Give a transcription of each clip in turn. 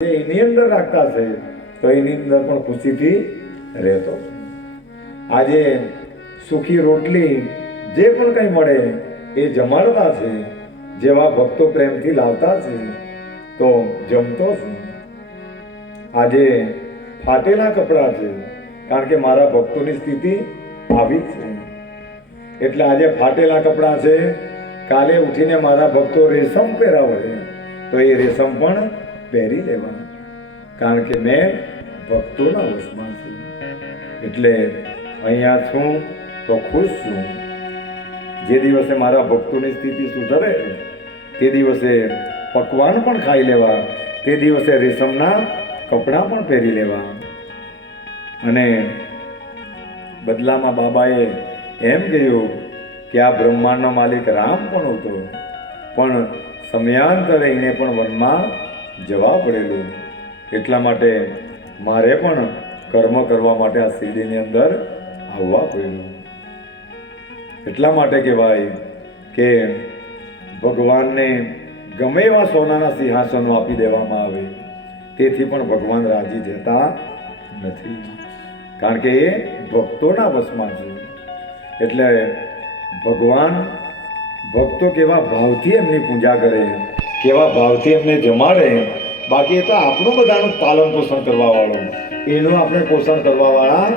એની અંદર રાખતા છે તો એની અંદર પણ ખુશીથી રહેતો. આજે સુખી રોટલી જે પણ કંઈ મળે, એ જમાડતા છે, જેવા ભક્તો પ્રેમથી લાવતા છે, તો જમતો છું. આજે ફાટેલા કપડાં છે, કારણ કે મારા ભક્તોની સ્થિતિ આવી છે. એટલે આજે ફાટેલા કપડાં છે, કાલે ઉઠીને મારા ભક્તો રેશમ પહેરાવે તો એ રેશમ પણ પહેરી લેવા કારણ કે મેં ભક્તોના વશમાં છું. એટલે અહીંયા છું તો ખુશ છું. જે દિવસે મારા ભક્તોની સ્થિતિ સુધરે, તે દિવસે પકવાન પણ ખાઈ લેવા, તે દિવસે રેશમના કપડાં પણ પહેરી લેવા. અને બદલામાં બાબાએ એમ કહ્યું કે આ બ્રહ્માંડનો માલિક રામ પણ હતો. પણ સમયાંતરે એને પણ વનમાં જવા પડેલું. એટલા માટે મારે પણ કર્મ કરવા માટે આ શિરડીની અંદર આવવા પડેલું. એટલા માટે કહેવાય કે ભગવાનને ગમે એવા સોનાના સિંહાસનો આપી દેવામાં આવે, તેથી પણ ભગવાન રાજી થતા નથી. કારણ કે એ ભક્તોના વશમાં છે. એટલે ભગવાન ભક્તો કેવા ભાવથી એમની પૂજા કરે કેવા ભાવથી એમને જમાડે, બાકી એ તો આપણું બધાનું પાલન પોષણ કરવા વાળું એનું આપણે પોષણ કરવા વાળા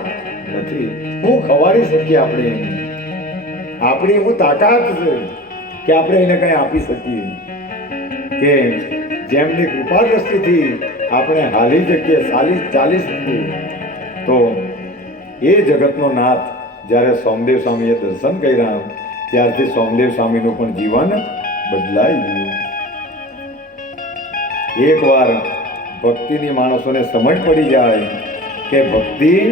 નથી. હું ખવાડી શકીએ આપણે એને આપણી એવું તાકાત છે કે આપણે એને કંઈ આપી શકીએ. કે જેમની કૃપા દ્રષ્ટિથી આપણે હાલી શકીએ ચાલીસ ચાલી શકીએ. તો એ જગતનો નાથ જ્યારે સોમદેવ સ્વામીએ દર્શન કર્યા, ત્યારથી સોમદેવ સ્વામીનું પણ જીવન બદલાઈ ગયું. એકવાર ભક્તિની માણસોને સમજ પડી જાય કે ભક્તિ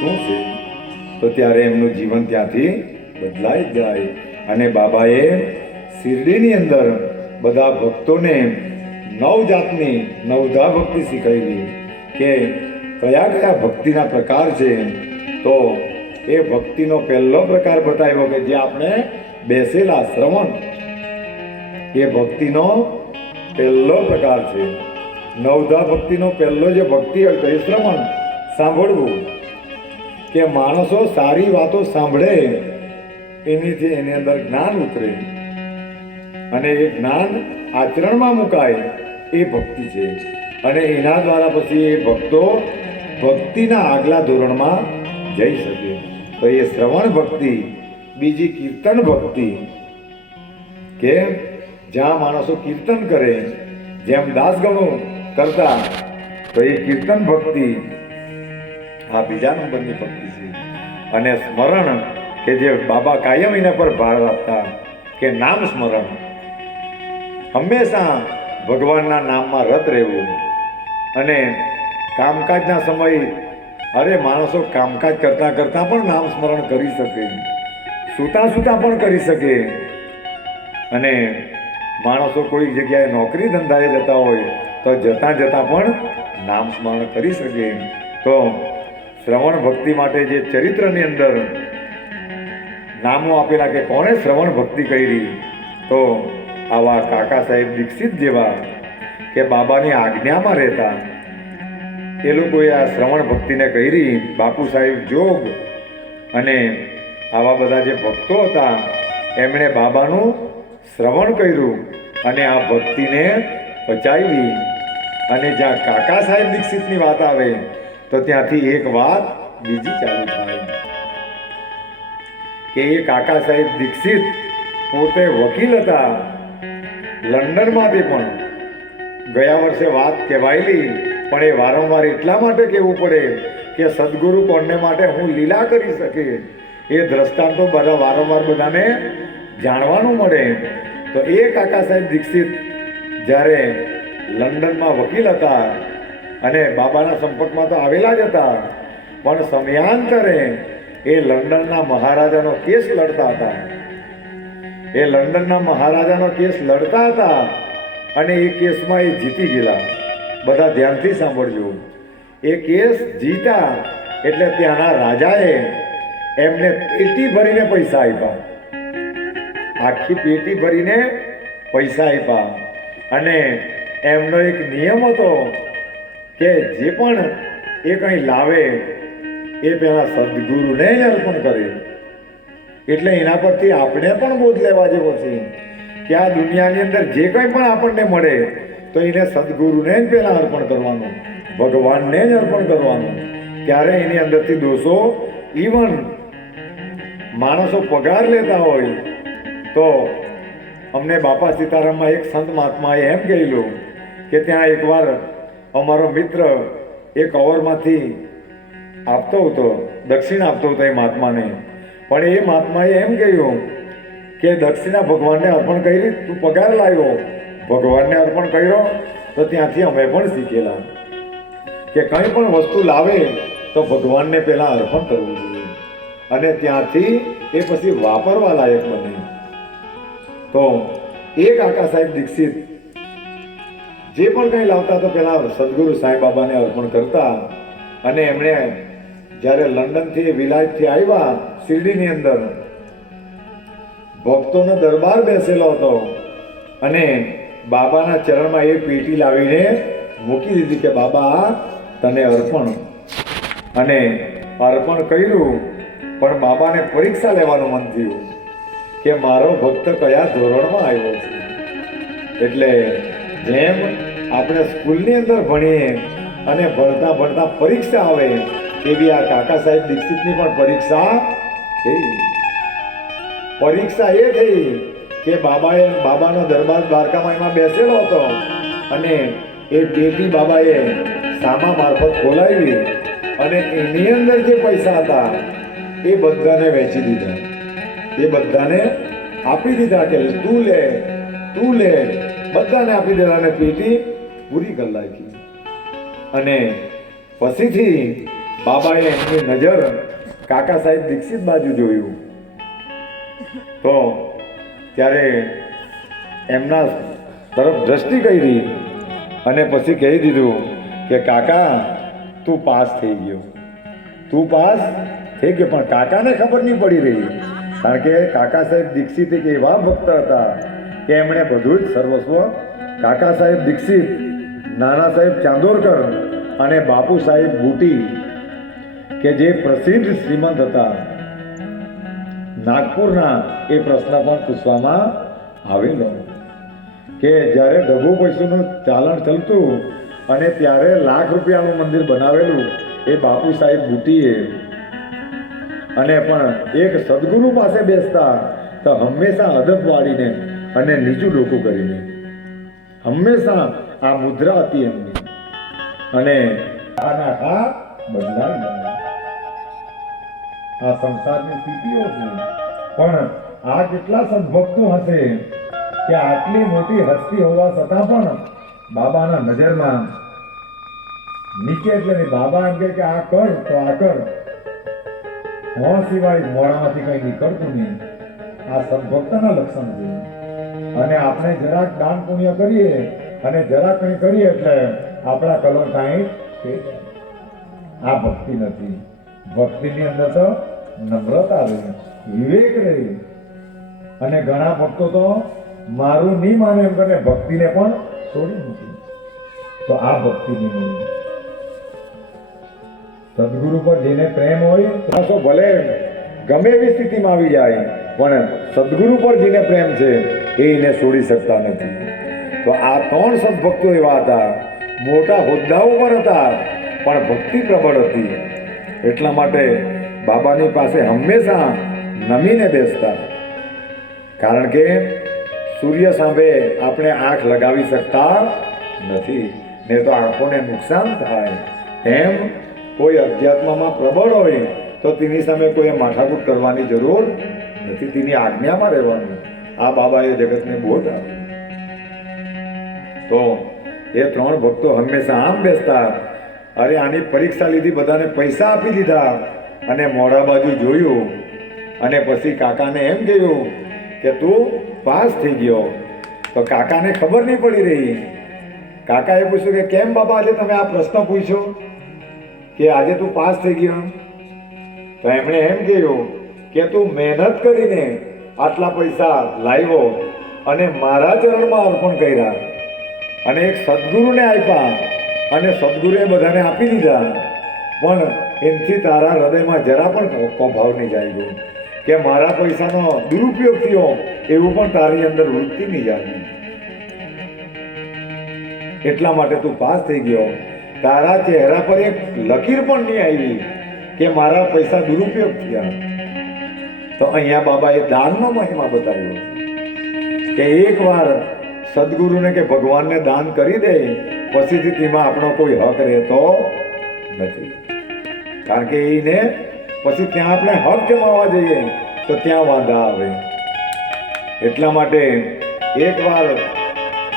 શું છે? તો ત્યારે એમનું જીવન ત્યાંથી બદલાઈ જાય. અને બાબાએ શિરડીની અંદર બધા ભક્તોને નવ જાતની નવધા ભક્તિ શીખવેલી કે કયા કયા ભક્તિના પ્રકાર છે? તો એ ભક્તિનો પહેલો પ્રકાર બતાવ્યો કે જે આપણે બેસેલા શ્રવણ. એ ભક્તિનો પહેલો પ્રકાર છે. નવધા ભક્તિનો પહેલો જે ભક્તિ તો એ શ્રવણ, સાંભળવું. કે માણસો સારી વાતો સાંભળે, એનીથી એની અંદર જ્ઞાન ઉતરે. અને એ જ્ઞાન આચરણમાં મુકાય, એ ભક્તિ છે. અને એના દ્વારા પછી એ ભક્તો ભક્તિના આગલા ધોરણમાં જઈ શકે. તો એ શ્રવણ ભક્તિ, બીજી કીર્તન ભક્તિ, કે જ્યાં માણસો કીર્તન કરે, જેમ દાસગણો કરતા, તો એ કીર્તન ભક્તિ આ બીજા નંબરની ભક્તિ છે. અને સ્મરણ કે જે બાબા કાયમ એના પર ભાર આપતા કે નામ સ્મરણ. હંમેશા ભગવાનના નામમાં રત રહેવું. અને કામકાજના સમય, અરે માણસો કામકાજ કરતા કરતા પણ નામ સ્મરણ કરી શકે. સૂતા સૂતા પણ કરી શકે. અને માણસો કોઈ જગ્યાએ નોકરી ધંધાએ જતા હોય તો જતા જતા પણ નામ સ્મરણ કરી શકે. તો શ્રવણ ભક્તિ માટે જે ચરિત્રની અંદર નામો આપેલા કે કોણે શ્રવણ ભક્તિ કરી, તો આવા કાકા સાહેબ દીક્ષિત જેવા કે બાબાની આજ્ઞામાં રહેતા, એ લોકોએ આ શ્રવણ ભક્તિને કરી. બાપુ સાહેબ જોગ અને આવા બધા જે ભક્તો હતા, એમણે બાબાનું શ્રવણ કર્યું અને આ ભક્તિને પચાવી. અને જ્યાં કાકા સાહેબ દીક્ષિતની વાત આવે, તો ત્યાંથી એક વાત બીજી ચાલુ થાય. કે એ કાકા સાહેબ દીક્ષિત પોતે વકીલ હતા. લંડનમાંથી પણ. ગયા વર્ષે વાત કહેવાયેલી, પણ એ વારંવાર એટલા માટે કહેવું પડે કે સદગુરુ કોણને માટે હું લીલા કરી શકે. એ દ્રષ્ટાંતો બધા વારંવાર બધાને જાણવાનું મળે. તો એ કાકા સાહેબ દીક્ષિત જ્યારે લંડનમાં વકીલ હતા અને બાબાના સંપર્કમાં તો આવેલા જ હતા, પણ સમયાંતરે એ લંડનના મહારાજાનો કેસ લડતા હતા. એ લંડનના મહારાજાનો કેસ લડતા હતા અને એ કેસમાં એ જીતી ગયેલા. બધા ધ્યાનથી સાંભળજો. એ કેસ જીતા એટલે ત્યાંના રાજાએ એમને પેટી ભરીને પૈસા આપ્યા. આખી પેટી ભરીને પૈસા આપ્યા અને એમનો એક નિયમ હતો કે જે પણ એ કંઈ લાવે, એ પહેલાં સદગુરુને જ અર્પણ કરે. એટલે એના પરથી આપણે પણ બોધ લેવા જેવો છે કે આ દુનિયાની અંદર જે કંઈ પણ આપણને મળે, તો એને સદગુરુને જ પહેલાં અર્પણ કરવાનું, ભગવાનને જ અર્પણ કરવાનું. ત્યારે એની અંદરથી દોષો ઇવન માણસો પગાર લેતા હોય તો અમને બાપા સીતારામમાં એક સંત મહાત્માએ એમ કહેલું કે ત્યાં એકવાર અમારો મિત્ર એ કવરમાંથી આપતો હતો, દક્ષિણ આપતો હતો એ મહાત્માને. પણ એ મહાત્માએ એમ કહ્યું કે દક્ષિણા ભગવાનને અર્પણ કરી, તું પગાર લાવ્યો, ભગવાનને અર્પણ કર્યો, તો ત્યાંથી અમે પણ શીખેલા. કે કંઈ પણ વસ્તુ લાવે, તો ભગવાનને પહેલાં અર્પણ કરવું જોઈએ. અને ત્યાંથી એ પછી વાપરવા લાયક બને. તો એ કાકા સાહેબ દીક્ષિત, જે પણ કંઈ લાવતા તો પેલા સદગુરુ સાંઈ બાબાને અર્પણ કરતા અને એમણે જ્યારે લંડનથી વિલાયતથી આવ્યા, શિરડીની અંદર, ભક્તોનો દરબાર બેસેલો હતો અને બાબાના ચરણમાં એ પેટી લાવીને મૂકી દીધી કે, બાબા, તને અર્પણ. અને અર્પણ કર્યું, પણ બાબાને પરીક્ષા લેવાનું મન થયું. કે મારો ભક્ત કયા ધોરણમાં આવ્યો છે? એટલે જેમ આપણે સ્કૂલની અંદર ભણીએ અને ભણતા ભણતા પરીક્ષા આવે એવી આ કાકા સાહેબ દીક્ષિતની પણ પરીક્ષા થઈ. પરીક્ષા એ થઈ કે બાબાએ બાબાનો દરબાર દ્વારકામાં એમાં બેસેલો હતો અને એ પેટી બાબાએ સામા મારફત ખોલાવી અને એની અંદર જે પૈસા હતા, એ બધાને વેચી દીધા. એ બધાને આપી દીધા કે તું લે તું લે. બધાને આપી દેવા અને પેટી પૂરી કરી નાખી. અને પછીથી બાબાએ એમની નજર કાકા સાહેબ દીક્ષિત બાજુ જોયું. તો ત્યારે એમના તરફ દ્રષ્ટિ કરી અને પછી કહી દીધું કે, કાકા, તું પાસ થઈ ગયો. તું પાસ થઈ ગયો, પણ કાકાને ખબર નહીં પડી રહી. કારણ કે કાકા સાહેબ દીક્ષિત એક એવા ભક્ત હતા કે એમણે બધું જ સર્વસ્વ કાકા સાહેબ દીક્ષિત, નાના સાહેબ ચાંદોરકર અને બાપુ સાહેબ બુટી કે જે પ્રસિદ્ધ શ્રીમંત હતા. નાગપુરના એ પ્રશ્ન પણ પૂછવામાં આવેલો કે જ્યારે ડબ્બુ પૈસાનું ચાલણ ચાલતું અને ત્યારે લાખ રૂપિયાનું મંદિર બનાવેલું એ બાપુ સાહેબ બુટીએ અને પણ એક સદગુરુ પાસે બેસતા તો હંમેશા અદબ વાળીને અને નીચું ડોકું કરીને. હંમેશા આ મુદ્રા હતી એમની. અને આ સંસારની સ્થિતિઓ છે. પણ આ કેટલા સદભક્તો હશે કે આટલી મોટી હસ્તી હોવા છતાં પણ બાબાના નજરમાં નીચે એટલે બાબા એમ કે આ કર, તો આ કર. હો સિવાય મોડામાંથી કઈ નીકળતું નહીં. આ સદભક્તના લક્ષણ છે. અને આપણે જરાક દાન પુણ્ય કરીએ અને જરાક કંઈ કરીએ એટલે આપણા કલર કાંઈ આ ભક્તિ નથી. ભક્તિની અંદર તો નમ્રતા રહી, વિવેક રહી. અને ઘણા ભક્તો તો મારું નહીં માને એમ કરીને ભક્તિને પણ છોડી મૂકી તો આ ભક્તિની મૂડી સદગુરુ પર જેને પ્રેમ હોય માણસો ભલે ગમે એવી સ્થિતિમાં આવી જાય, પણ સદગુરુ પર જેને પ્રેમ છે એને છોડી શકતા નથી. તો આ ત્રણ સદભક્તો એવા હતા. મોટા હોદ્દાઓ પર હતા, પણ ભક્તિ પ્રબળ હતી. એટલા માટે બાબાની પાસે હંમેશા નમીને બેસતા. કારણ કે સૂર્ય સામે આપણે આંખ લગાવી શકતા નથી ને તો આંખોને નુકસાન થાય. એમ કોઈ અધ્યાત્મમાં પ્રબળ હોય, તો તેની સામે કોઈ માથાકૂટ કરવાની જરૂર નથી. તેની આજ્ઞામાં રહેવાનું. આ બાબાએ જગતને બોધ તો એ ત્રણ ભક્તો હંમેશા આમ બેસતા, અરે, આની પરીક્ષા લીધી, બધાને પૈસા આપી દીધા. અને મોડા બાજુ જોયું. અને પછી કાકાને એમ કહ્યું કે, તું પાસ થઈ ગયો. તો કાકાને ખબર નહીં પડી રહી. કાકાએ પૂછ્યું કે, કેમ બાબા આજે તમે આ પ્રશ્ન પૂછ્યો? કે આજે તું પાસ થઈ ગયો. તો એમણે એમ કહ્યું કે તું મહેનત કરીને આટલા પૈસા લાવ્યો અને મારા ચરણમાં અર્પણ કર્યા. અને એક સદગુરુને આપ્યા અને સદગુરુએ બધાને આપી દીધા. પણ એમથી તારા હૃદયમાં જરા પણ ભાવ નહીં જાગ્યો કે મારા પૈસાનો દુરુપયોગ થયો એવું પણ તારી અંદર વૃત્તિ નહીં જાગી. એટલા માટે તું પાસ થઈ ગયો. તારા ચહેરા પર એક લકીર પણ નહીં આવી કે મારા પૈસા દુરુપયોગ થયા. તો અહીંયા બાબાએ દાનનો મહિમા બતાવ્યો. કે એકવાર સદગુરુને કે ભગવાનને દાન કરી દે, પછીથી તેમાં આપણો કોઈ હક રહેતો નથી. કારણ કે એને પછી ત્યાં આપણે હક જમાવવા જઈએ, તો ત્યાં વાંધા આવે. એટલા માટે એકવાર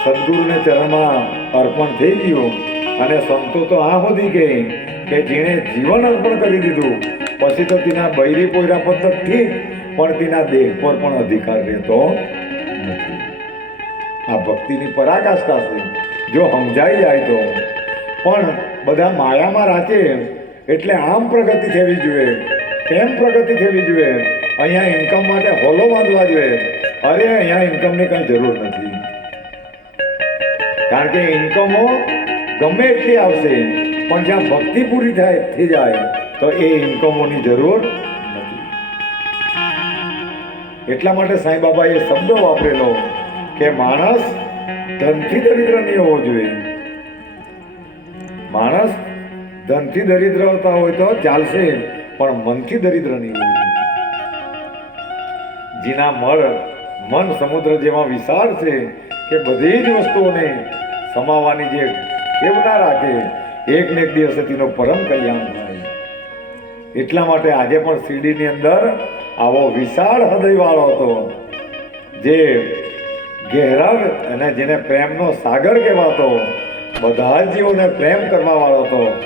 સદગુરુને ચરણમાં અર્પણ થઈ ગયું. અને સંતો તો આ સુધી કે કે જેણે જીવન અર્પણ કરી દીધું, પછી તો તેના બૈરી પોયરા પર તો ઠીક, પણ તેના દેહ પર પણ અધિકાર રહેતો નથી. આ ભક્તિની પરાકાષ્ઠા છે. જો સમજાઈ જાય તો. પણ બધા માયામાં રાચે, એટલે આમ પ્રગતિ થવી જોઈએ. તેમ પ્રગતિ થવી જોઈએ. અહીંયા ઇન્કમ માટે હોલો બાંધવા જોઈએ. અરે, અહીંયા ઇન્કમની કંઈ જરૂર નથી. કારણ કે ઇન્કમો ગમે એટલી આવશે, પણ જ્યાં ભક્તિ પૂરી થાય થઈ જાય, તો એ ઇન્કમોની જરૂર નથી. એટલા માટે સાંઈ બાબાએ શબ્દ વાપરેલો કે માણસ ધનથી દરિદ્ર નહીં હોવો જોઈએ. માણસ ધનથી દરિદ્ર હોતા હોય તો ચાલશે, પણ મનથી દરિદ્ર નહીં હોવું જેના મળ, મન સમુદ્ર જેવા વિશાળ છે કે બધી જ વસ્તુઓને સમાવવાની જે ખેવના રાખે. એક ને એક દિવસે તેનો પરમ કલ્યાણ થાય. એટલા માટે આજે પણ શિરડીની અંદર આવો વિશાળ હૃદયવાળો હતો. જે ગહેરા અને જેને પ્રેમનો સાગર કહેવાતો, બધા જ જીવોને પ્રેમ કરવા વાળો હતો.